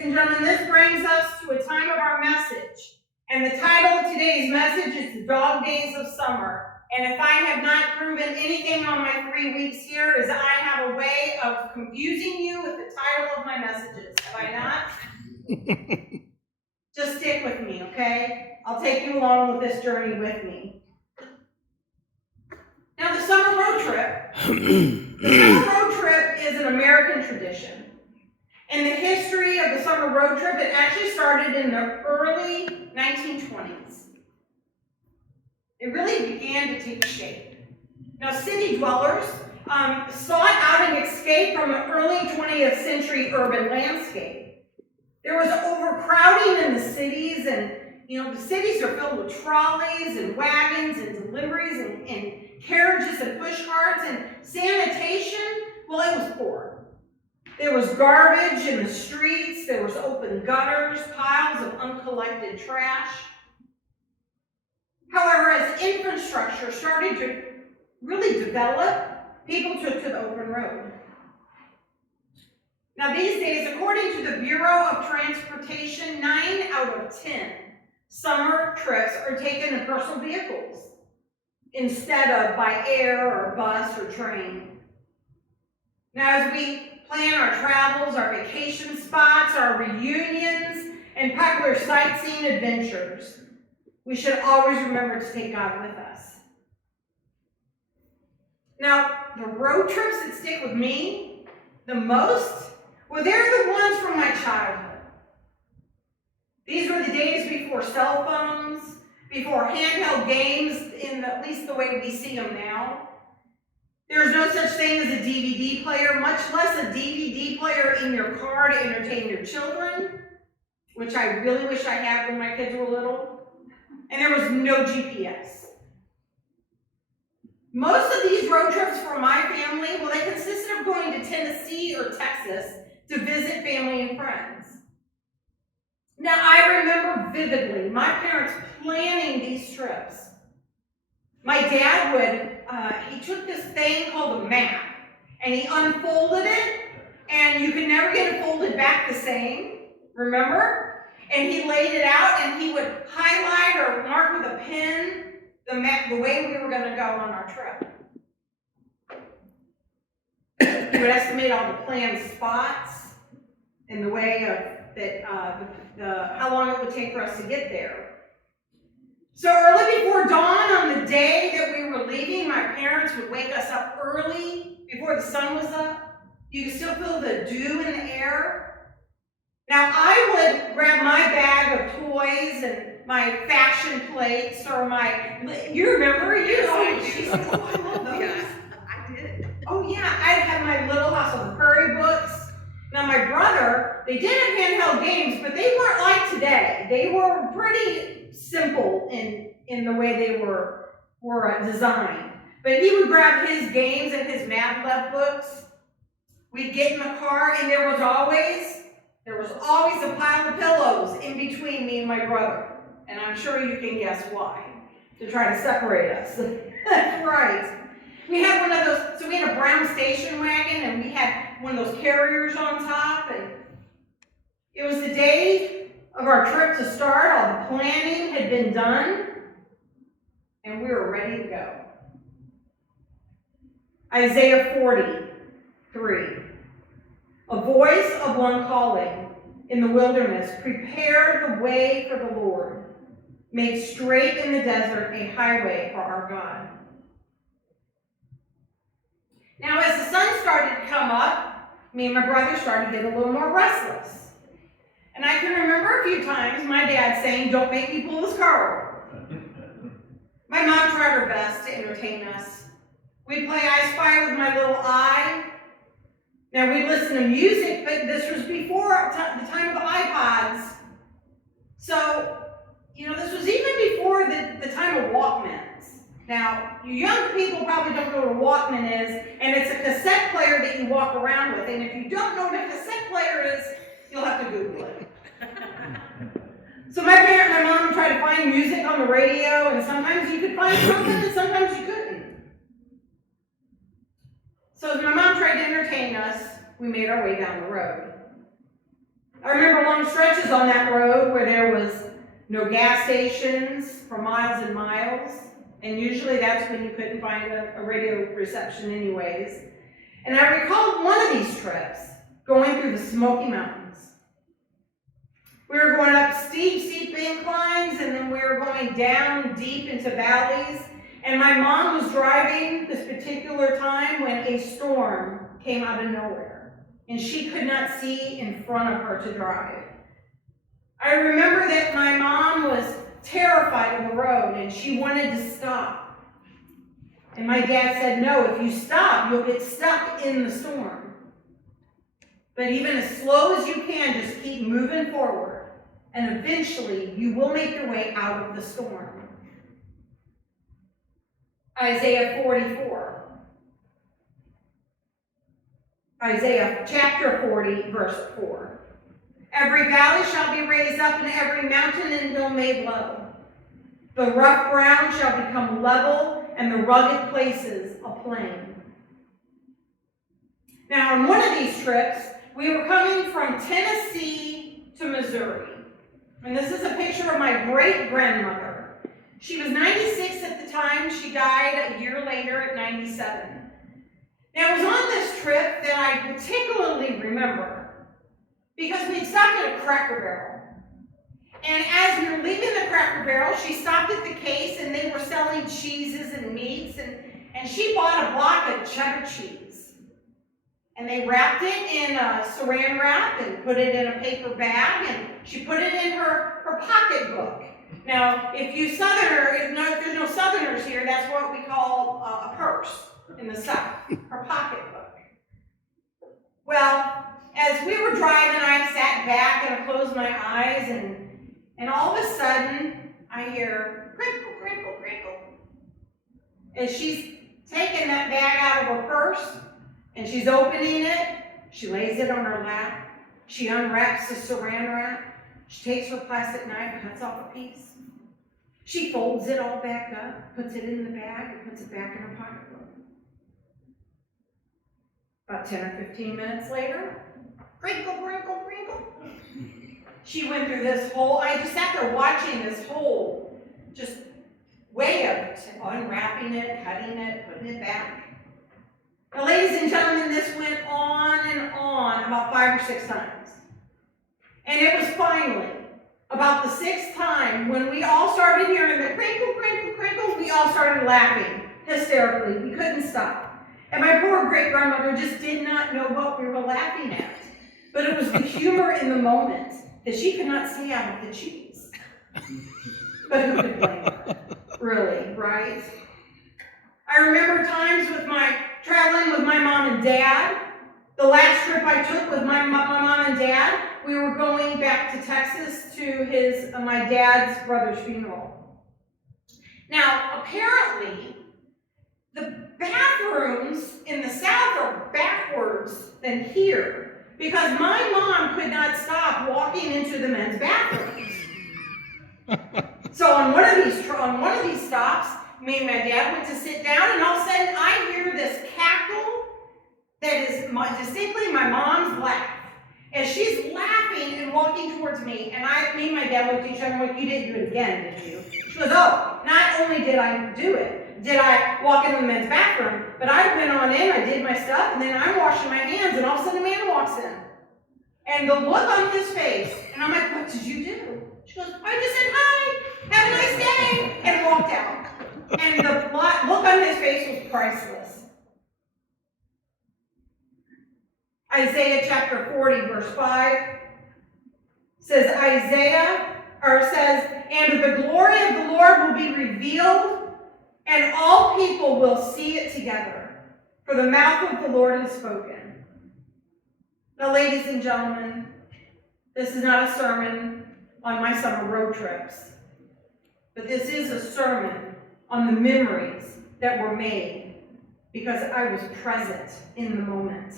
And gentlemen, this brings us to a time of our message. And the title of today's message is The Dog Days of Summer. And if I have not proven anything on my 3 weeks here, is I have a way of confusing you with the title of my messages. Have I not? Just stick with me, okay? I'll take you along with this journey with me. Now, the summer road trip. The summer road trip is an American tradition. In the history of the summer road trip, it actually started in the early 1920s. It really began to take shape. Now, city dwellers sought out an escape from an early 20th century urban landscape. There was overcrowding in the cities, and the cities are filled with trolleys and wagons and deliveries and carriages and push carts, and sanitation, well, it was poor. There was garbage in the streets, there was open gutters, piles of uncollected trash. However, as infrastructure started to really develop, people took to the open road. Now these days, according to the Bureau of Transportation, 9 out of 10 summer trips are taken in personal vehicles instead of by air or bus or train. Now as we plan our travels, our vacation spots, our reunions, and popular sightseeing adventures, we should always remember to take God with us. Now, the road trips that stick with me the most, well, they're the ones from my childhood. These were the days before cell phones, before handheld games, at least the way we see them now. There's no such thing as a DVD player, much less a DVD player in your car to entertain your children, which I really wish I had when my kids were little. And there was no GPS. Most of these road trips for my family, well, they consisted of going to Tennessee or Texas to visit family and friends. Now, I remember vividly my parents planning these trips. My dad he took this thing called a map, and he unfolded it, and you could never get it folded back the same, remember? And he laid it out, and he would highlight or mark with a pen the map, the way we were going to go on our trip. He would estimate all the planned spots and the way how long it would take for us to get there. So early before dawn on the day that we were leaving, my parents would wake us up early before the sun was up. You could still feel the dew in the air. Now I would grab my bag of toys and my fashion plates or you remember? Yes, I do. Oh, I love those. Yeah, I did. Oh yeah, I'd have my Little House on the Prairie books. Now my brother, they did have handheld games, but they weren't like today. They were pretty simple in the way they were designed. But he would grab his games and his Mad Lab books. We'd get in the car, and there was always a pile of pillows in between me and my brother. And I'm sure you can guess why, to try to separate us. Right. We had one of those, so we had a brown station wagon, and we had one of those carriers on top, and it was the day of our trip to start. All the planning had been done, and we were ready to go. Isaiah 43. A voice of one calling in the wilderness, prepare the way for the Lord. Make straight in the desert a highway for our God. Now, as the sun started to come up, me and my brother started to get a little more restless. And I can remember a few times my dad saying, don't make me pull this car over. My mom tried her best to entertain us. We'd play I Spy with my little eye. Now, we'd listen to music, but this was before the time of the iPods. So, this was even before the time of Walkmans. Now, you young people probably don't know what a Walkman is, and it's a cassette player that you walk around with. And if you don't know what a cassette player is, you'll have to Google it. So my mom would try to find music on the radio, and sometimes you could find something, and sometimes you couldn't. So as my mom tried to entertain us, we made our way down the road. I remember long stretches on that road where there was no gas stations for miles and miles, and usually that's when you couldn't find a radio reception anyways. And I recall one of these trips going through the Smoky Mountains. We were going up steep inclines, and then we were going down deep into valleys. And my mom was driving this particular time when a storm came out of nowhere, and she could not see in front of her to drive. I remember that my mom was terrified of the road, and she wanted to stop. And my dad said, no, if you stop, you'll get stuck in the storm. But even as slow as you can, just keep moving forward, and eventually you will make your way out of the storm. Isaiah 44. Isaiah chapter 40, verse 4. Every valley shall be raised up, and every mountain and hill made low. The rough ground shall become level, and the rugged places a plain. Now, on one of these trips, we were coming from Tennessee to Missouri. And this is a picture of my great-grandmother. She was 96 at the time. She died a year later at 97. Now, it was on this trip that I particularly remember because we stopped at a Cracker Barrel. And as we were leaving the Cracker Barrel, she stopped at the case, and they were selling cheeses and meats, and she bought a block of cheddar cheese. And they wrapped it in a saran wrap and put it in a paper bag, and she put it in her pocketbook. Now, if there's no Southerners here, that's what we call a purse in the South, her pocketbook. Well, as we were driving, I sat back and I closed my eyes, and all of a sudden, I hear crinkle, crinkle, crinkle. As she's taking that bag out of her purse, and she's opening it, she lays it on her lap. She unwraps the saran wrap. She takes her plastic knife, cuts off a piece. She folds it all back up, puts it in the bag, and puts it back in her pocketbook. About 10 or 15 minutes later, crinkle, crinkle, crinkle. She went through this whole, I just sat there watching this whole just way of unwrapping it, cutting it, putting it back. Now, ladies and gentlemen, this went on and on about 5 or 6 times. And it was finally about the 6th time when we all started hearing the crinkle, crinkle, crinkle, we all started laughing hysterically. We couldn't stop. And my poor great-grandmother just did not know what we were laughing at. But it was the humor in the moment that she could not see out of the cheese. But who could blame her? Really, right? I remember times traveling with my mom and dad. The last trip I took with my mom and dad, we were going back to Texas to my dad's brother's funeral. Now, apparently, the bathrooms in the South are backwards than here because my mom could not stop walking into the men's bathrooms. So on one of these stops, me and my dad went to sit down, and all of a sudden I hear this cackle that is distinctly my mom's laugh. As she's laughing and walking towards me, and me and my dad looked at each other and went, "You didn't do it again, did you?" She goes, "Oh, not only did I do it, did I walk into the men's bathroom, but I went on in, I did my stuff, and then I'm washing my hands, and all of a sudden a man walks in. And the look on his face, and I'm like, "What did you do?" She goes, "I just said hi, have a nice day," and walked out. And the look on his face was priceless. Isaiah chapter 40, verse 5 says, "And the glory of the Lord will be revealed, and all people will see it together, for the mouth of the Lord has spoken." Now, ladies and gentlemen, this is not a sermon on my summer road trips, but this is a sermon on the memories that were made because I was present in the moment.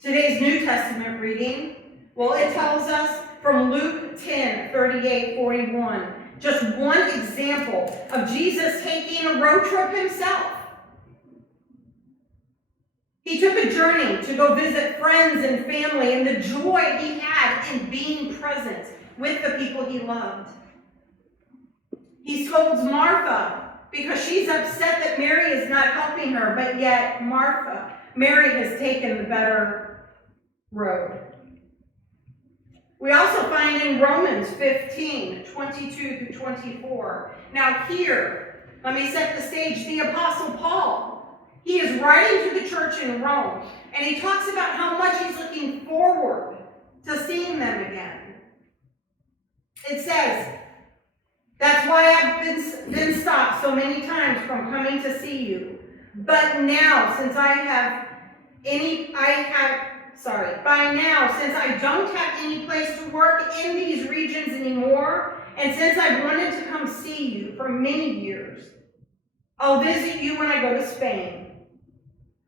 Today's New Testament reading, well, it tells us from Luke 10, 38, 41, just one example of Jesus taking a road trip himself. He took a journey to go visit friends and family and the joy he had in being present with the people he loved. He scolds Martha because she's upset that Mary is not helping her, but yet Mary has taken the better road. We also find in Romans 15, 22 through 24. Now here, let me set the stage. The Apostle Paul, he is writing to the church in Rome, and he talks about how much he's looking forward to seeing them again. It says, that's why I've been stopped so many times from coming to see you. But now, since by now, since I don't have any place to work in these regions anymore, and since I've wanted to come see you for many years, I'll visit you when I go to Spain.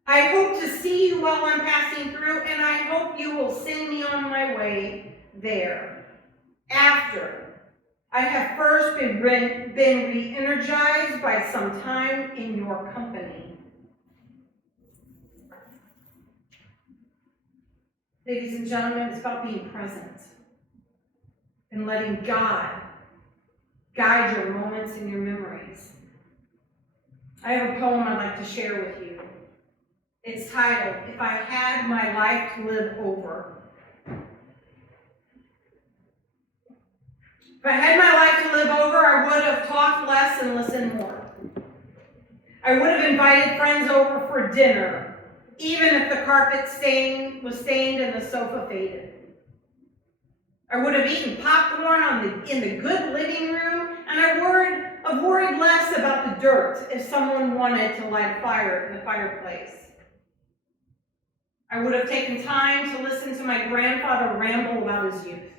I hope to see you while I'm passing through, and I hope you will send me on my way there. After I have first been re-energized by some time in your company. Ladies and gentlemen, it's about being present and letting God guide your moments and your memories. I have a poem I'd like to share with you. It's titled, If I Had My Life to Live Over. If I had my life to live over, I would have talked less and listened more. I would have invited friends over for dinner, even if the carpet was stained and the sofa faded. I would have eaten popcorn in the good living room, and I would have worried less about the dirt if someone wanted to light a fire in the fireplace. I would have taken time to listen to my grandfather ramble about his youth.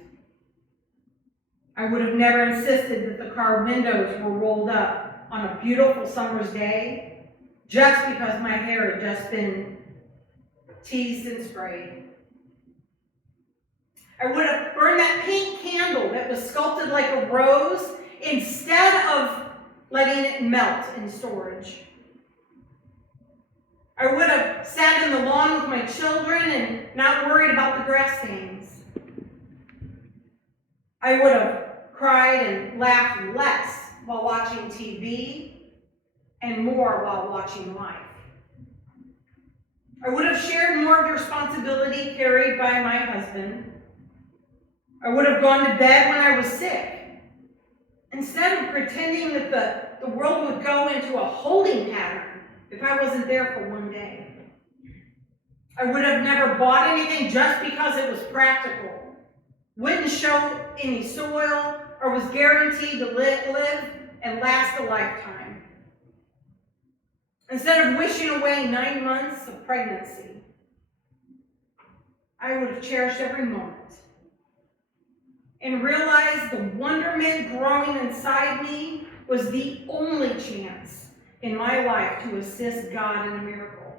I would have never insisted that the car windows were rolled up on a beautiful summer's day just because my hair had just been teased and sprayed. I would have burned that pink candle that was sculpted like a rose instead of letting it melt in storage. I would have sat in the lawn with my children and not worried about the grass stains. I would have cried and laughed less while watching TV and more while watching life. I would have shared more of the responsibility carried by my husband. I would have gone to bed when I was sick. Instead of pretending that the world would go into a holding pattern if I wasn't there for one day. I would have never bought anything just because it was practical, wouldn't show any soil, or was guaranteed to live and last a lifetime. Instead of wishing away 9 months of pregnancy, I would have cherished every moment and realized the wonderment growing inside me was the only chance in my life to assist God in a miracle.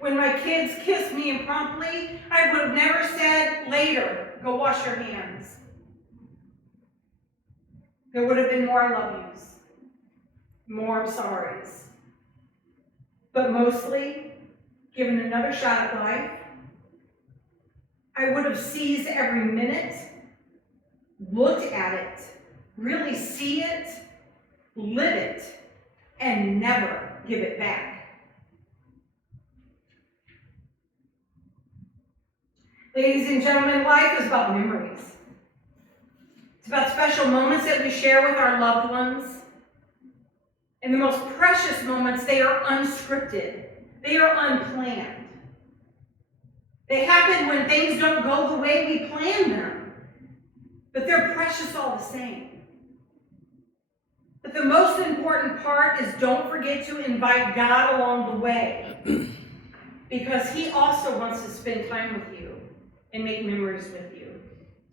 When my kids kissed me impromptu, I would have never said, later, go wash your hands. There would have been more I love yous, more I'm sorries. But mostly, given another shot at life, I would have seized every minute, looked at it, really see it, live it, and never give it back. Ladies and gentlemen, life is about memories. It's about special moments that we share with our loved ones. And the most precious moments, they are unscripted. They are unplanned. They happen when things don't go the way we planned them. But they're precious all the same. But the most important part is don't forget to invite God along the way. Because He also wants to spend time with you and make memories with you.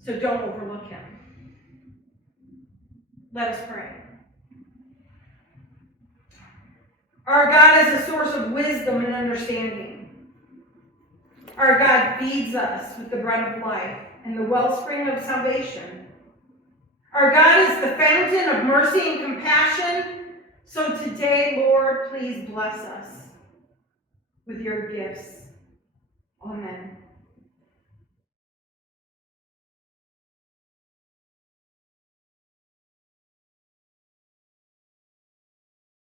So don't overlook Him. Let us pray. Our God is a source of wisdom and understanding. Our God feeds us with the bread of life and the wellspring of salvation. Our God is the fountain of mercy and compassion, So today, Lord, please bless us with your gifts. Amen.